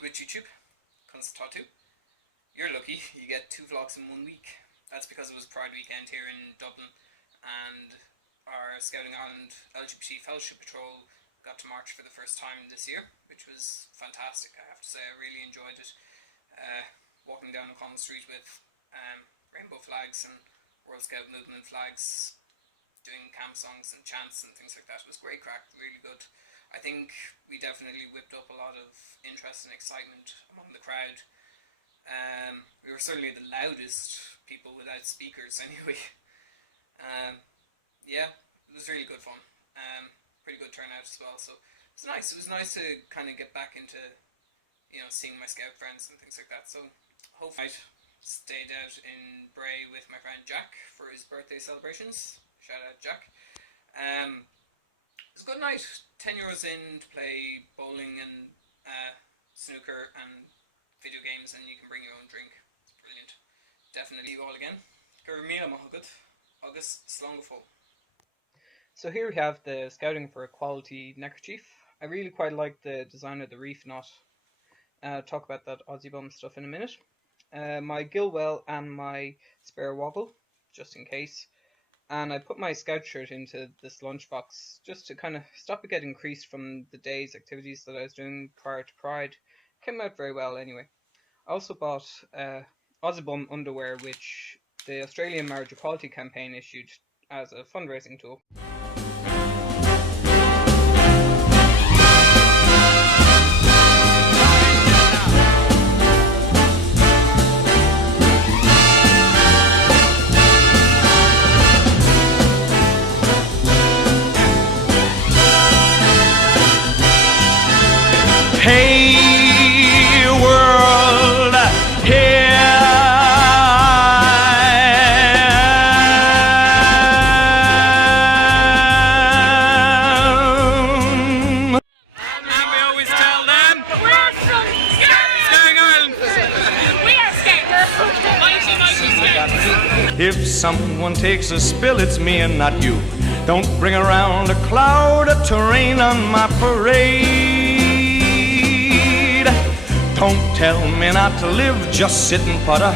with YouTube, conas tatu. You're lucky, you get 2 vlogs in 1 week. That's because it was Pride weekend here in Dublin, and our Scouting Ireland LGBT Fellowship Patrol got to march for the first time this year, which was fantastic. I have to say, I really enjoyed it. Walking down O'Connell Street with rainbow flags and World Scout movement flags, doing camp songs and chants and things like that. It was great crack, really good. I think we definitely whipped up a lot of interest and excitement among the crowd. We were certainly the loudest people without speakers anyway. Yeah, it was really good fun. Pretty good turnout as well, so it was nice. It was nice to kind of get back into, seeing my Scout friends and things like that. So hopefully I stayed out in Bray with my friend Jack for his birthday celebrations. Shout out Jack. It was a good night. €10 in to play bowling and snooker and video games, and you can bring your own drink. It's brilliant. Definitely you all again. Míle, agat, agus, slán. So here we have the Scouting for Equality neckerchief. I really quite like the design of the reef knot. I'll talk about that Aussie bum stuff in a minute. My Gilwell and my spare woggle, just in case. And I put my Scout shirt into this lunchbox just to kind of stop it getting creased from the day's activities that I was doing prior to Pride. Came out very well anyway. I also bought Aussie bum underwear, which the Australian Marriage Equality campaign issued as a fundraising tool. Hey world, here and we always tell them we're from Scouting Ireland. We are Scouts. If someone takes a spill, it's me and not you. Don't bring around a cloud of terrain on my parade. Don't tell me not to live, just sit and putter.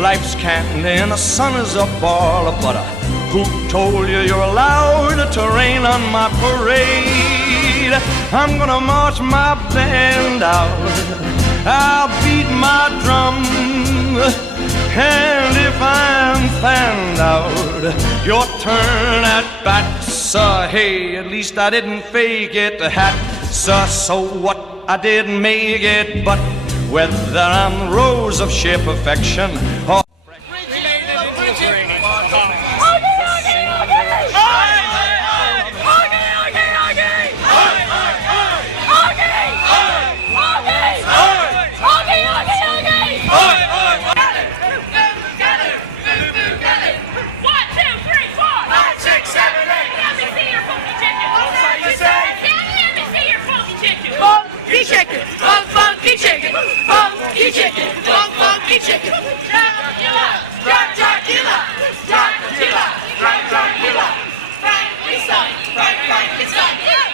Life's candy and the sun is a ball of butter. Who told you you're allowed to rain on my parade? I'm gonna march my band out, I'll beat my drum, and if I'm found out, your turn at bat, sir. Hey, at least I didn't fake it, hat, sir. So what? I didn't make it, but whether I'm the rose of sheer perfection or funky chicken, funky chicken, funky chicken. Dracula, Dracula, Dracula, Dracula, Frankenstein, Frankenstein.